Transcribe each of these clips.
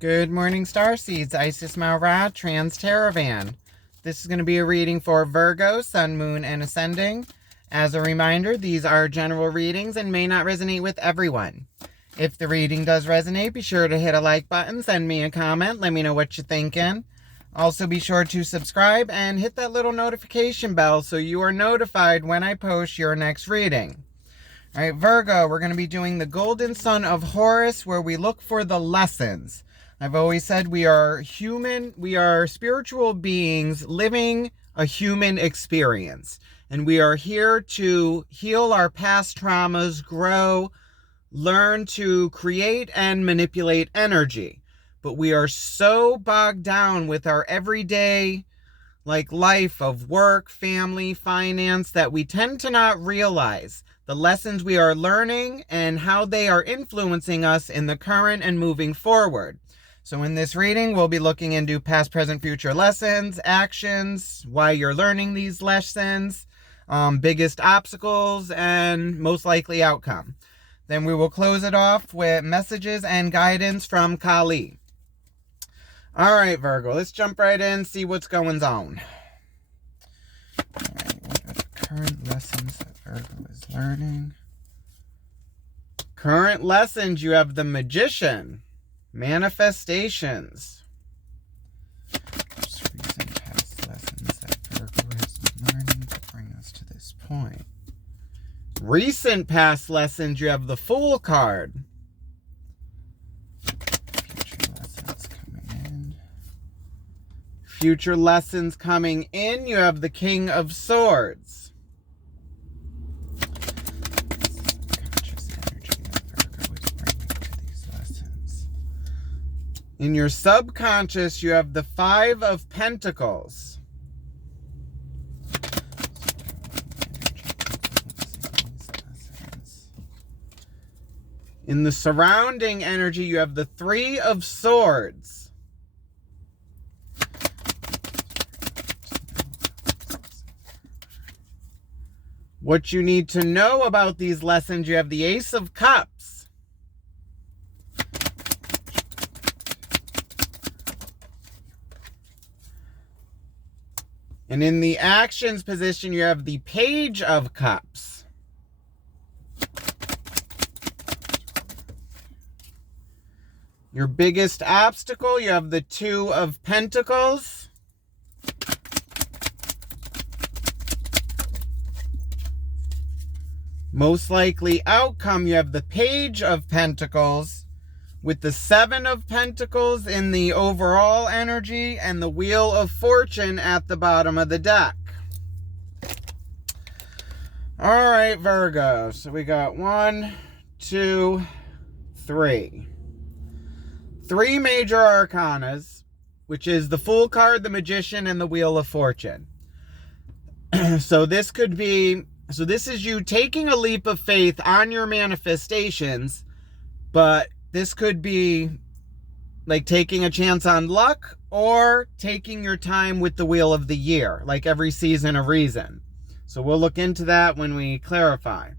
Good morning, Starseeds. Isis Maurad, Trans Teravan. This is going to be a reading for Virgo, Sun, Moon, and Ascending. As a reminder, these are general readings and may not resonate with everyone. If the reading does resonate, be sure to hit a like button, send me a comment, let me know what you're thinking. Also, be sure to subscribe and hit that little notification bell so you are notified when I post your next reading. All right, Virgo, we're going to be doing the Golden Sun of Horus, where we look for the lessons. I've always said we are human, we are spiritual beings living a human experience. And we are here to heal our past traumas, grow, learn to create and manipulate energy. But we are so bogged down with our everyday life of work, family, finance, that we tend to not realize the lessons we are learning and how they are influencing us in the current and moving forward. So in this reading, we'll be looking into past, present, future lessons, actions, why you're learning these lessons, biggest obstacles, and most likely outcome. Then we will close it off with messages and guidance from Kali. All right, Virgo, let's jump right in, see what's going on. All right, what are the current lessons that Virgo is learning? Current lessons, you have the Magician. Manifestations. Just recent past lessons that Virgo has been learning to bring us to this point. Recent past lessons, you have the Fool card. Future lessons coming in. Future lessons coming in, you have the King of Swords. In your subconscious, you have the Five of Pentacles. In the surrounding energy, you have the Three of Swords. What you need to know about these lessons, you have the Ace of Cups. And in the actions position, you have the Page of Cups. Your biggest obstacle, you have the Two of Pentacles. Most likely outcome, you have the Page of Pentacles with the Seven of Pentacles in the overall energy and the Wheel of Fortune at the bottom of the deck. All right, Virgo. So we got 1, 2, 3. 3 major arcanas, which is the Fool card, the Magician, and the Wheel of Fortune. So this is you taking a leap of faith on your manifestations, but this could be like taking a chance on luck or taking your time with the Wheel of the Year, like every season a reason. So we'll look into that when we clarify.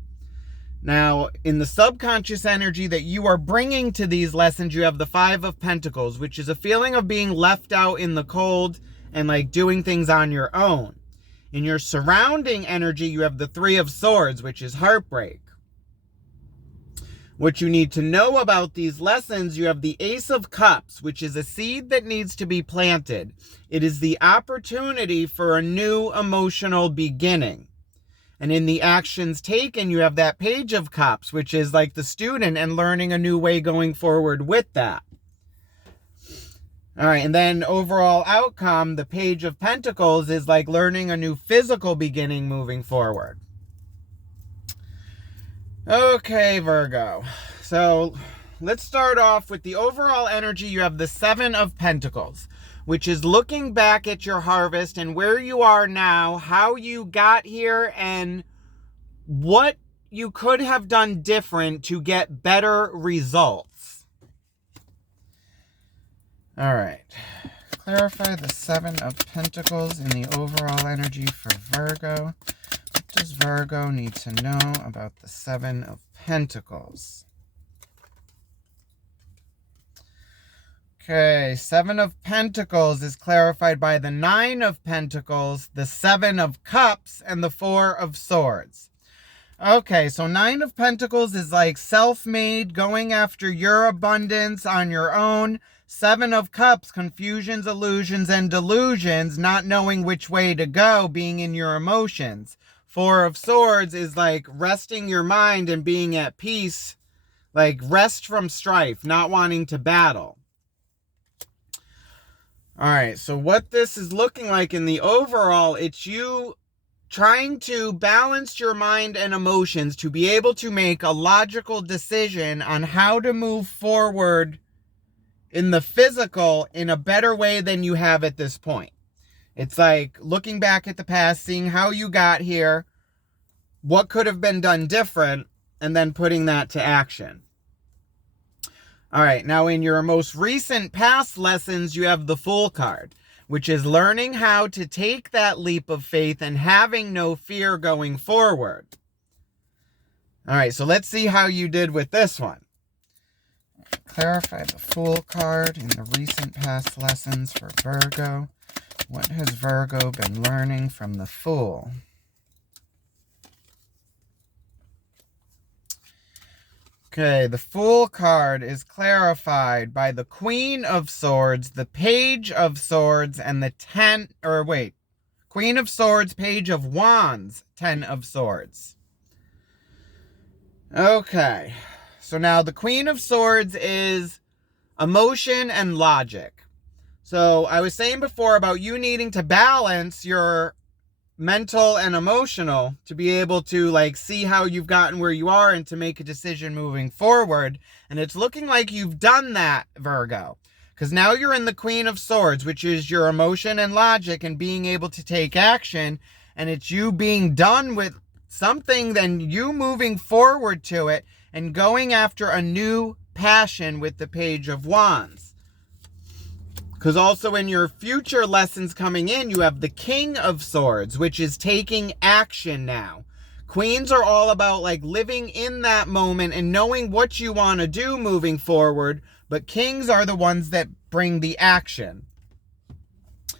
Now, in the subconscious energy that you are bringing to these lessons, you have the Five of Pentacles, which is a feeling of being left out in the cold and like doing things on your own. In your surrounding energy, you have the Three of Swords, which is heartbreak. What you need to know about these lessons, you have the Ace of Cups, which is a seed that needs to be planted. It is the opportunity for a new emotional beginning. And in the actions taken, you have that Page of Cups, which is like the student and learning a new way going forward with that. All right, and then overall outcome, the Page of Pentacles is like learning a new physical beginning moving forward. Okay, Virgo. So let's start off with the overall energy. You have the Seven of Pentacles, which is looking back at your harvest and where you are now, how you got here, and what you could have done different to get better results. All right. Clarify the Seven of Pentacles in the overall energy for Virgo. What does Virgo need to know about the Seven of Pentacles? Okay, Seven of Pentacles is clarified by the Nine of Pentacles, the Seven of Cups, and the Four of Swords. Okay, so Nine of Pentacles is like self-made, going after your abundance on your own. Seven of Cups, confusions, illusions, and delusions, not knowing which way to go, being in your emotions. Four of Swords is like resting your mind and being at peace, like rest from strife, not wanting to battle. All right, so what this is looking like in the overall, it's you trying to balance your mind and emotions to be able to make a logical decision on how to move forward in the physical in a better way than you have at this point. It's like looking back at the past, seeing how you got here, what could have been done different, and then putting that to action. All right, now in your most recent past lessons, you have the Fool card, which is learning how to take that leap of faith and having no fear going forward. All right, so let's see how you did with this one. Clarify the Fool card in the recent past lessons for Virgo. What has Virgo been learning from the Fool? Okay, the Fool card is clarified by the Queen of Swords, the Page of Swords, and the Queen of Swords, Page of Wands, Ten of Swords. Okay, so now the Queen of Swords is emotion and logic. So I was saying before about you needing to balance your mental and emotional to be able to like see how you've gotten where you are and to make a decision moving forward. And it's looking like you've done that, Virgo, because now you're in the Queen of Swords, which is your emotion and logic and being able to take action. And it's you being done with something, then you moving forward to it and going after a new passion with the Page of Wands. Because also in your future lessons coming in, you have the King of Swords, which is taking action now. Queens are all about like living in that moment and knowing what you want to do moving forward. But kings are the ones that bring the action.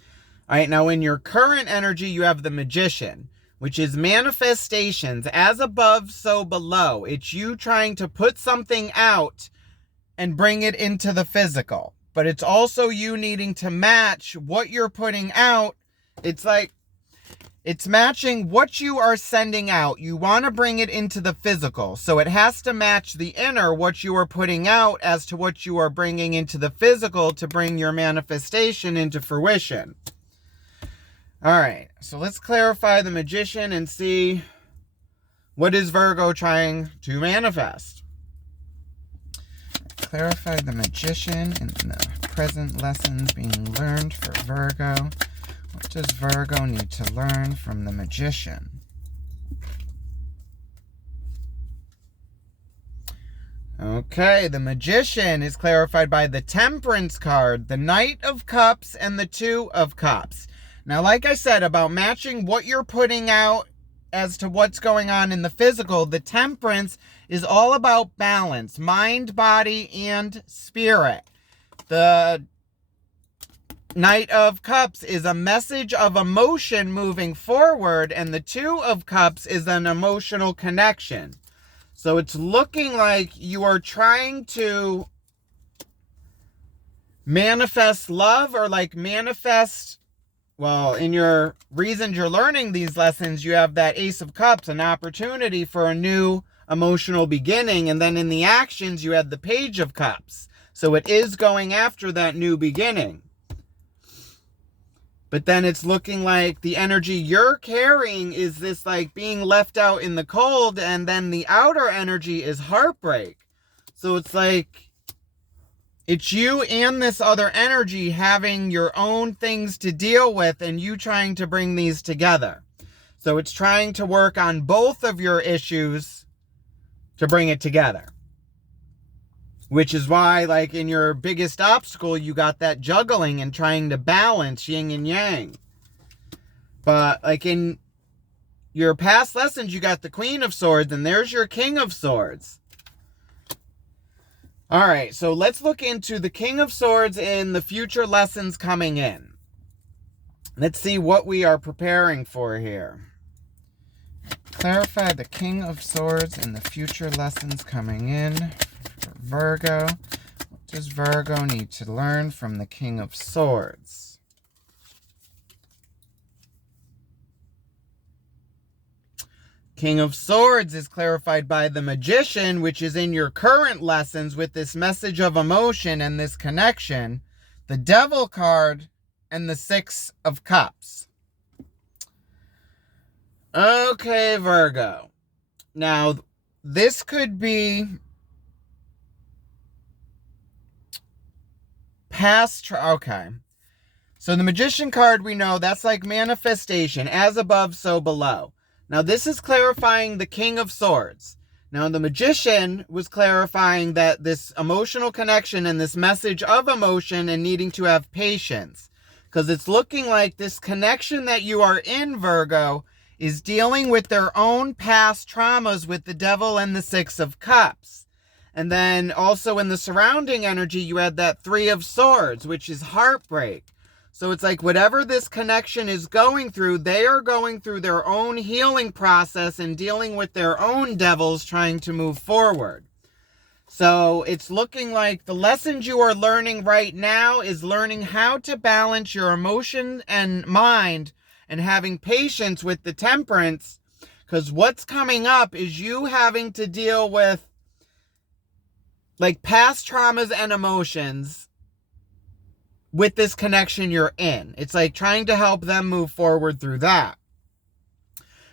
All right, now in your current energy, you have the Magician, which is manifestations, as above, so below. It's you trying to put something out and bring it into the physical. But it's also you needing to match what you're putting out. It's like, it's matching what you are sending out. You want to bring it into the physical. So it has to match the inner, what you are putting out, as to what you are bringing into the physical to bring your manifestation into fruition. All right, so let's clarify the Magician and see what is Virgo trying to manifest. Clarify the Magician in the present lessons being learned for Virgo. What does Virgo need to learn from the Magician? Okay, the Magician is clarified by the Temperance card, the Knight of Cups, and the Two of Cups. Now, like I said, about matching what you're putting out as to what's going on in the physical, the Temperance is all about balance, mind, body, and spirit. The Knight of Cups is a message of emotion moving forward, and the Two of Cups is an emotional connection. So it's looking like you are trying to manifest love, or like manifest, well, in your reasons you're learning these lessons, you have that Ace of Cups, an opportunity for a new emotional beginning. And then in the actions, you have the Page of Cups. So it is going after that new beginning. But then it's looking like the energy you're carrying is this like being left out in the cold. And then the outer energy is heartbreak. So it's like it's you and this other energy having your own things to deal with and you trying to bring these together. So it's trying to work on both of your issues to bring it together. Which is why, like, in your biggest obstacle, you got that juggling and trying to balance yin and yang. But, like, in your past lessons, you got the Queen of Swords, and there's your King of Swords. All right, so let's look into the King of Swords in the future lessons coming in. Let's see what we are preparing for here. Clarify the King of Swords in the future lessons coming in for Virgo. What does Virgo need to learn from the King of Swords? King of Swords is clarified by the Magician, which is in your current lessons with this message of emotion and this connection. The Devil card and the Six of Cups. Okay, Virgo. Now, this could be past. Okay. So the Magician card, we know that's like manifestation, as above, so below. Now, this is clarifying the King of Swords. Now, the Magician was clarifying that this emotional connection and this message of emotion and needing to have patience. Because it's looking like this connection that you are in, Virgo, is dealing with their own past traumas with the Devil and the Six of Cups. And then also in the surrounding energy, you had that Three of Swords, which is heartbreak. So it's like whatever this connection is going through, they are going through their own healing process and dealing with their own devils trying to move forward. So it's looking like the lessons you are learning right now is learning how to balance your emotion and mind and having patience with the Temperance, because what's coming up is you having to deal with like past traumas and emotions with this connection you're in. It's like trying to help them move forward through that.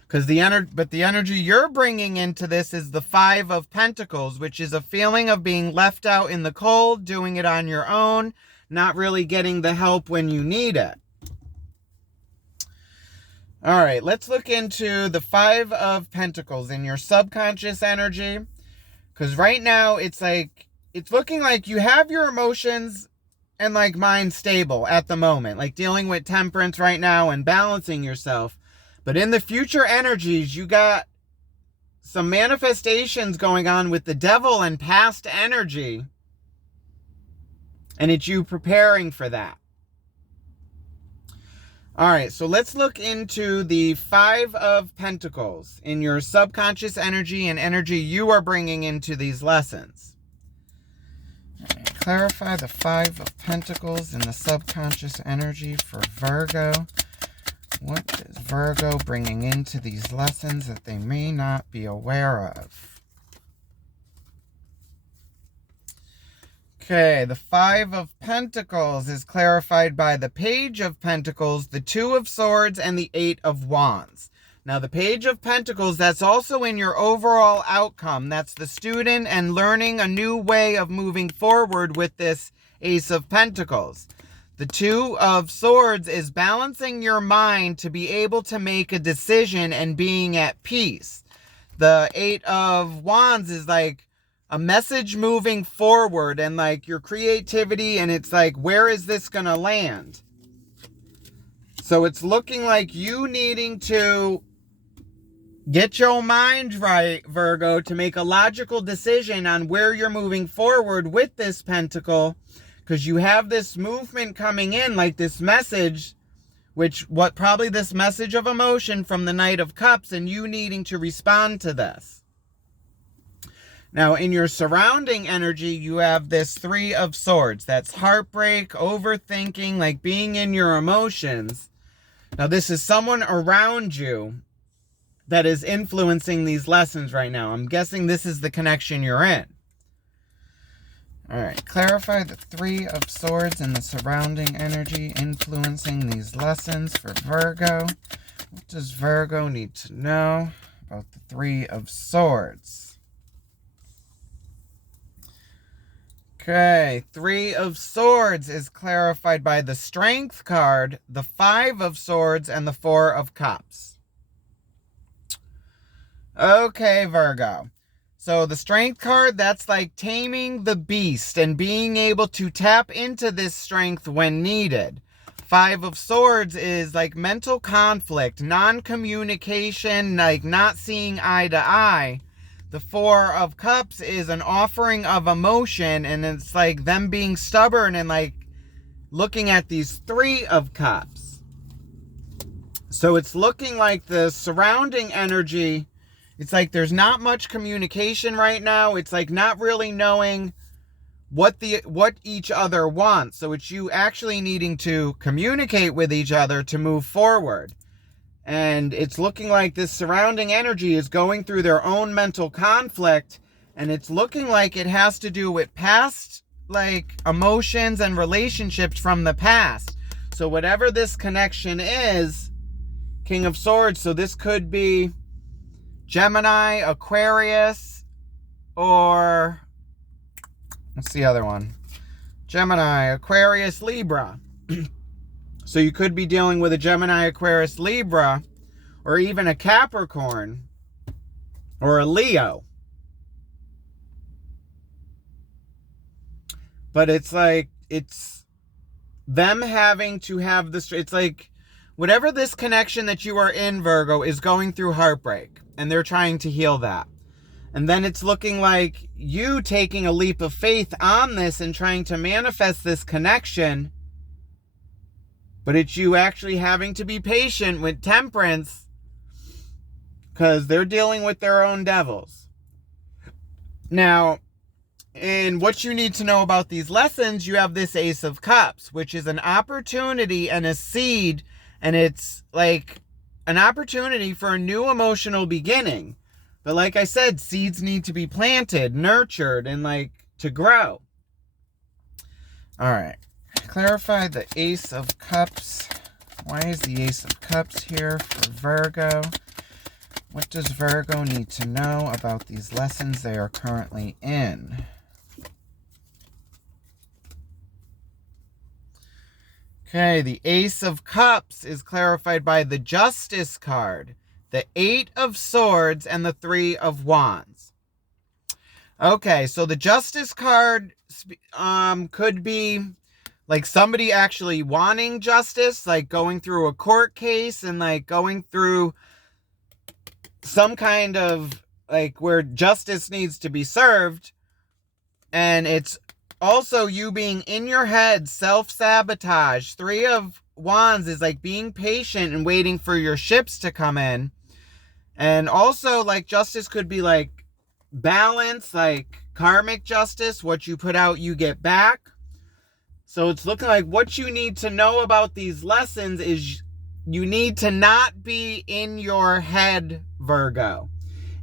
Because the energy you're bringing into this is the Five of Pentacles, which is a feeling of being left out in the cold, doing it on your own, not really getting the help when you need it. All right, let's look into the Five of Pentacles in your subconscious energy. Because right now, it's looking like you have your emotions and like mind stable at the moment, like dealing with Temperance right now and balancing yourself. But in the future energies, you got some manifestations going on with the Devil and past energy. And it's you preparing for that. All right, so let's look into the Five of Pentacles in your subconscious energy and energy you are bringing into these lessons. All right, clarify the Five of Pentacles in the subconscious energy for Virgo. What is Virgo bringing into these lessons that they may not be aware of? Okay, the Five of Pentacles is clarified by the Page of Pentacles, the Two of Swords, and the Eight of Wands. Now, the Page of Pentacles, that's also in your overall outcome. That's the student and learning a new way of moving forward with this Ace of Pentacles. The Two of Swords is balancing your mind to be able to make a decision and being at peace. The Eight of Wands is like a message moving forward and like your creativity, and it's like, where is this going to land? So it's looking like you needing to get your mind right, Virgo, to make a logical decision on where you're moving forward with this pentacle, because you have this movement coming in, like this message, probably this message of emotion from the Knight of Cups, and you needing to respond to this. Now, in your surrounding energy, you have this Three of Swords. That's heartbreak, overthinking, like being in your emotions. Now, this is someone around you that is influencing these lessons right now. I'm guessing this is the connection you're in. All right, clarify the Three of Swords and the surrounding energy influencing these lessons for Virgo. What does Virgo need to know about the Three of Swords? Okay, Three of Swords is clarified by the Strength card, the Five of Swords, and the Four of Cups. Okay, Virgo. So the Strength card, that's like taming the beast and being able to tap into this strength when needed. Five of Swords is like mental conflict, non-communication, like not seeing eye to eye. The Four of Cups is an offering of emotion, and it's like them being stubborn and like looking at these Three of Cups. So it's looking like the surrounding energy, it's like there's not much communication right now. It's like not really knowing what each other wants. So it's you actually needing to communicate with each other to move forward. And it's looking like this surrounding energy is going through their own mental conflict, and it's looking like it has to do with past like emotions and relationships from the past. So whatever this connection is, King of Swords, so this could be Gemini, Aquarius, or what's the other one? Gemini, Aquarius, Libra. So you could be dealing with a Gemini, Aquarius, Libra, or even a Capricorn, or a Leo. But it's like, it's them having to have this, it's like, whatever this connection that you are in, Virgo, is going through heartbreak, and they're trying to heal that. And then it's looking like you taking a leap of faith on this and trying to manifest this connection, but it's you actually having to be patient with Temperance because they're dealing with their own devils. Now, and what you need to know about these lessons, you have this Ace of Cups, which is an opportunity and a seed, and it's like an opportunity for a new emotional beginning. But like I said, seeds need to be planted, nurtured, and like to grow. All right. Clarify the Ace of Cups. Why is the Ace of Cups here for Virgo? What does Virgo need to know about these lessons they are currently in? Okay, the Ace of Cups is clarified by the Justice card, the Eight of Swords, and the Three of Wands. Okay, so the Justice card could be like somebody actually wanting justice, like going through a court case and like going through some kind of like where justice needs to be served. And it's also you being in your head, self-sabotage. Three of Wands is like being patient and waiting for your ships to come in. And also like justice could be like balance, like karmic justice. What you put out, you get back. So it's looking like what you need to know about these lessons is you need to not be in your head, Virgo.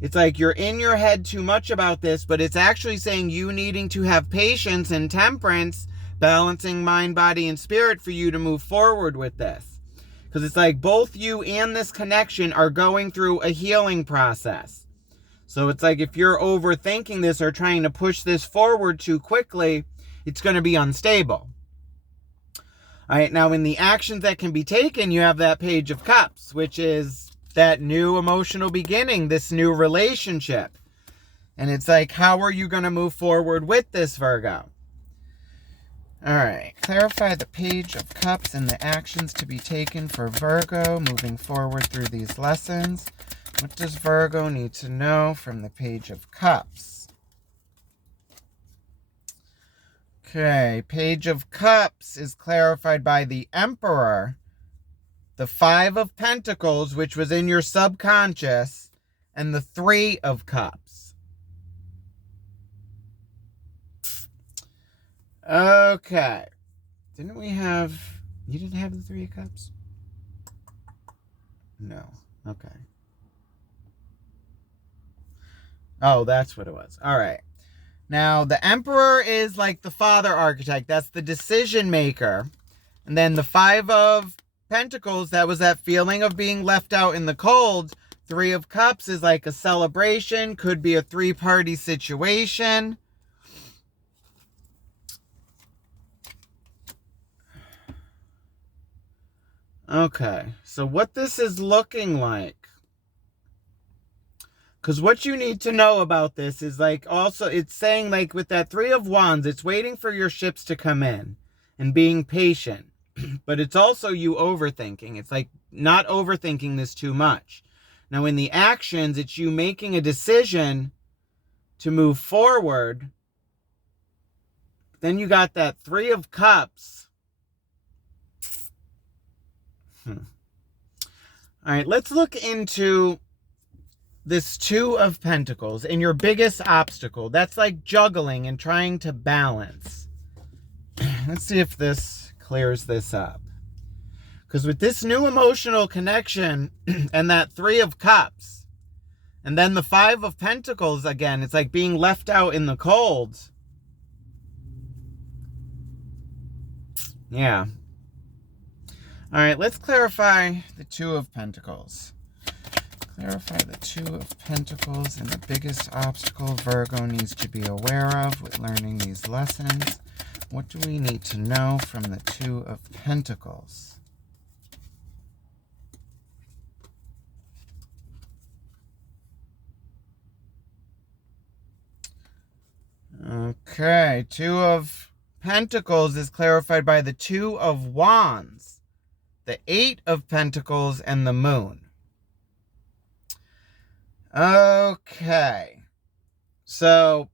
It's like you're in your head too much about this, but it's actually saying you needing to have patience and temperance, balancing mind, body, and spirit for you to move forward with this. Because it's like both you and this connection are going through a healing process. So it's like if you're overthinking this or trying to push this forward too quickly, it's going to be unstable. All right, now in the actions that can be taken, you have that Page of Cups, which is that new emotional beginning, this new relationship. And it's like, how are you going to move forward with this, Virgo? All right, clarify the Page of Cups and the actions to be taken for Virgo moving forward through these lessons. What does Virgo need to know from the Page of Cups? Okay, Page of Cups is clarified by the Emperor, the Five of Pentacles, which was in your subconscious, and the Three of Cups. Okay. Didn't we have... You didn't have the Three of Cups? No. Okay. Oh, that's what it was. All right. Now, the Emperor is like the father archetype. That's the decision maker. And then the Five of Pentacles, that was that feeling of being left out in the cold. Three of Cups is like a celebration. Could be a three-party situation. Okay, so what this is looking like. Because what you need to know about this is like also it's saying like with that Three of Wands, it's waiting for your ships to come in and being patient. But it's also you overthinking. It's like not overthinking this too much. Now in the actions, it's you making a decision to move forward. Then you got that Three of Cups. All right, let's look into this Two of Pentacles and your biggest obstacle. That's like juggling and trying to balance. Let's see if this clears this up. Because with this new emotional connection and that Three of Cups, and then the Five of Pentacles again, it's like being left out in the cold. Yeah. All right, let's clarify the Two of Pentacles. Clarify the Two of Pentacles and the biggest obstacle Virgo needs to be aware of with learning these lessons. What do we need to know from the Two of Pentacles? Okay, Two of Pentacles is clarified by the Two of Wands, the Eight of Pentacles, and the Moon. Okay. So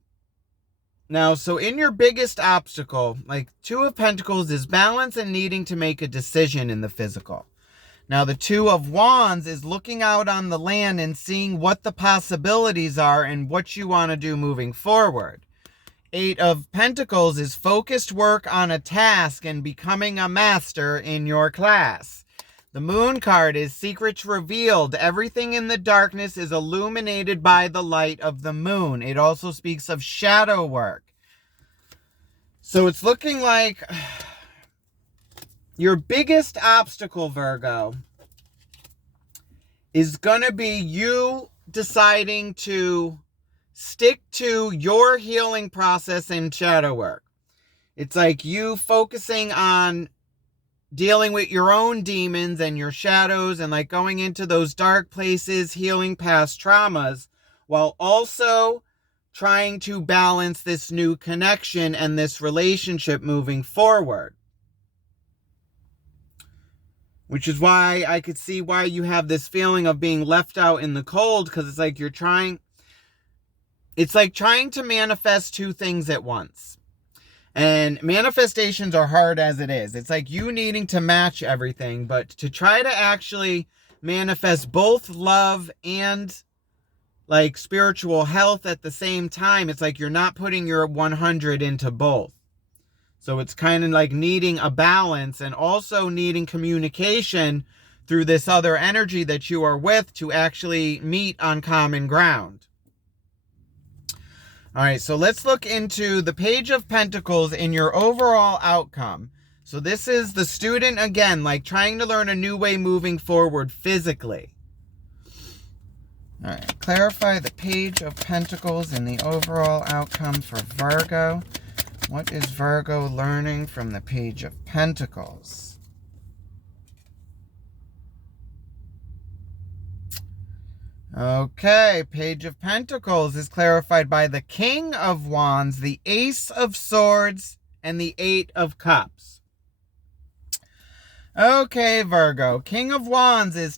in your biggest obstacle, like Two of Pentacles is balance and needing to make a decision in the physical. Now the Two of Wands is looking out on the land and seeing what the possibilities are and what you want to do moving forward. Eight of Pentacles is focused work on a task and becoming a master in your class. The Moon card is secrets revealed. Everything in the darkness is illuminated by the light of the moon. It also speaks of shadow work. So it's looking like your biggest obstacle, Virgo, is going to be you deciding to stick to your healing process and shadow work. It's like you focusing on dealing with your own demons and your shadows and like going into those dark places, healing past traumas, while also trying to balance this new connection and this relationship moving forward. Which is why I could see why you have this feeling of being left out in the cold, because it's like it's like trying to manifest two things at once. And manifestations are hard as it is. It's like you needing to match everything, but to try to actually manifest both love and like spiritual health at the same time, it's like you're not putting your 100 into both. So it's kind of like needing a balance and also needing communication through this other energy that you are with to actually meet on common ground. All right, so let's look into the Page of Pentacles in your overall outcome. So this is the student, again, like trying to learn a new way moving forward physically. All right, clarify the Page of Pentacles in the overall outcome for Virgo. What is Virgo learning from the Page of Pentacles? Okay, Page of Pentacles is clarified by the King of Wands, the Ace of Swords, and the Eight of Cups. Okay, Virgo, King of Wands is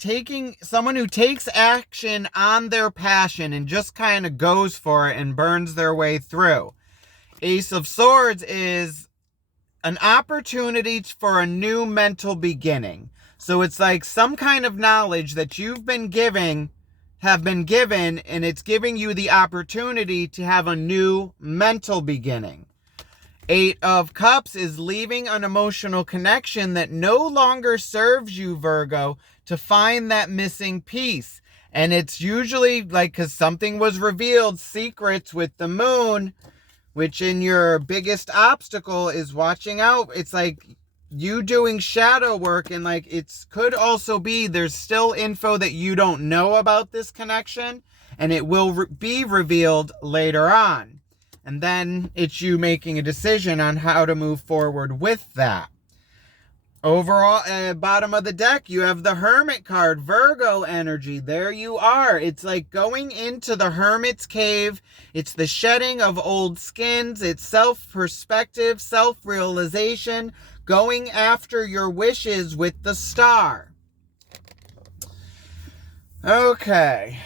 someone who takes action on their passion and just kind of goes for it and burns their way through. Ace of Swords is an opportunity for a new mental beginning. So it's like some kind of knowledge that have been given, and it's giving you the opportunity to have a new mental beginning. Eight of Cups is leaving an emotional connection that no longer serves you, Virgo, to find that missing piece. And it's usually like because something was revealed, secrets with the moon, which in your biggest obstacle is watching out. It's like you doing shadow work, and like it could also be there's still info that you don't know about this connection, and it will be revealed later on. And then it's you making a decision on how to move forward with that. Overall, bottom of the deck, you have the Hermit card, Virgo energy. There you are. It's like going into the Hermit's cave. It's the shedding of old skins. It's self-perspective, self-realization, going after your wishes with the Star. Okay.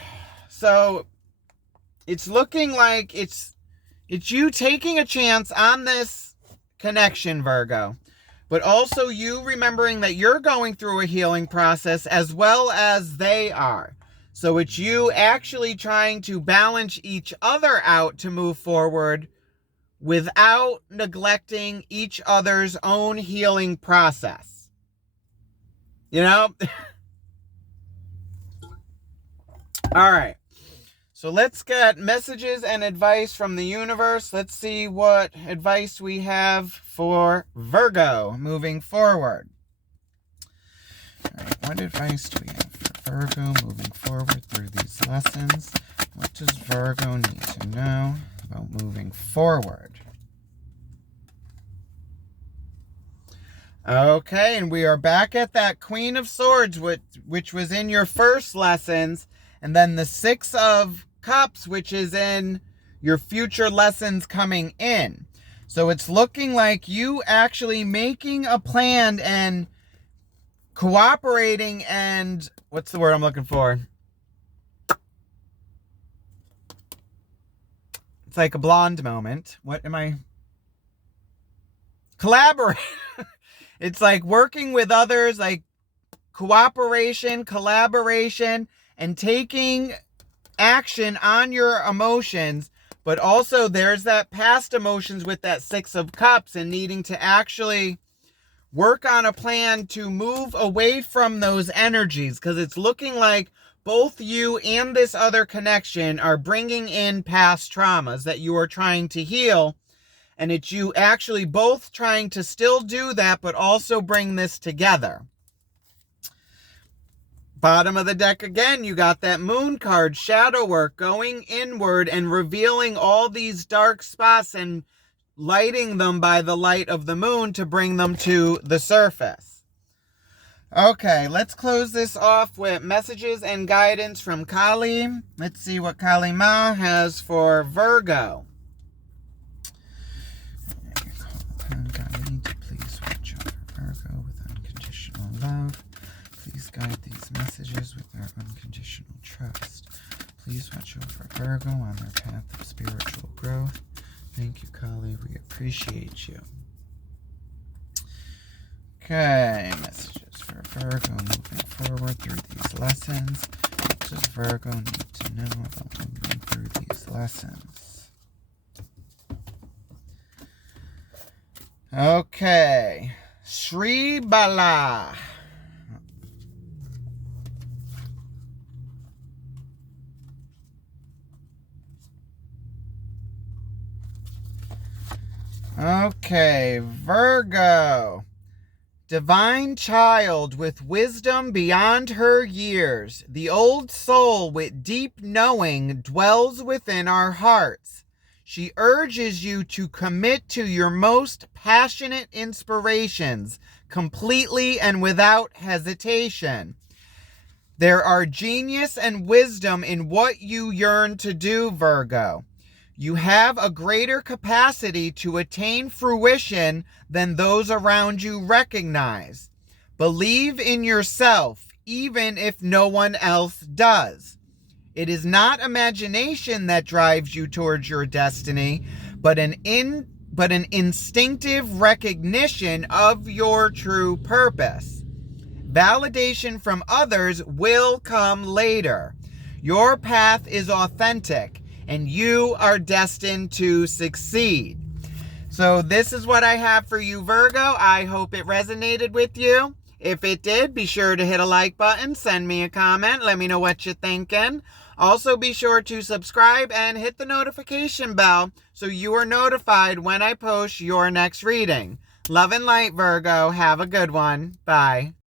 So it's looking like it's you taking a chance on this connection, Virgo. But also you remembering that you're going through a healing process as well as they are. So it's you actually trying to balance each other out to move forward without neglecting each other's own healing process. You know? All right. So let's get messages and advice from the universe. Let's see what advice we have for Virgo moving forward. All right, what advice do we have for Virgo moving forward through these lessons? What does Virgo need to know about moving forward? Okay, and we are back at that Queen of Swords, which was in your first lessons, and then the Six of Cups, which is in your future lessons coming in. So it's looking like you actually making a plan and cooperating and, what's the word I'm looking for? It's like a blonde moment. What am I? Collaborate. It's like working with others, like cooperation, collaboration, and taking action on your emotions. But also there's that past emotions with that Six of Cups and needing to actually work on a plan to move away from those energies, because it's looking like both you and this other connection are bringing in past traumas that you are trying to heal. And it's you actually both trying to still do that, but also bring this together. Bottom of the deck again, you got that Moon card, shadow work, going inward and revealing all these dark spots and lighting them by the light of the moon to bring them to the surface. Okay, let's close this off with messages and guidance from Kali. Let's see what Kali Ma has for Virgo. Kali, please watch over Virgo with unconditional love. Please guide these messages with their unconditional trust. Please watch over Virgo on their path of spiritual growth. Thank you, Kali. We appreciate you. Okay, messages for Virgo moving forward through these lessons. What does Virgo need to know about moving through these lessons? Okay, Sri Bala. Okay, Virgo. Divine child with wisdom beyond her years, the old soul with deep knowing dwells within our hearts. She urges you to commit to your most passionate inspirations completely and without hesitation. There are genius and wisdom in what you yearn to do, Virgo. You have a greater capacity to attain fruition than those around you recognize. Believe in yourself, even if no one else does. It is not imagination that drives you towards your destiny, but an instinctive recognition of your true purpose. Validation from others will come later. Your path is authentic, and you are destined to succeed. So this is what I have for you, Virgo. I hope it resonated with you. If it did, be sure to hit a like button, send me a comment, let me know what you're thinking. Also, be sure to subscribe and hit the notification bell so you are notified when I post your next reading. Love and light, Virgo. Have a good one. Bye.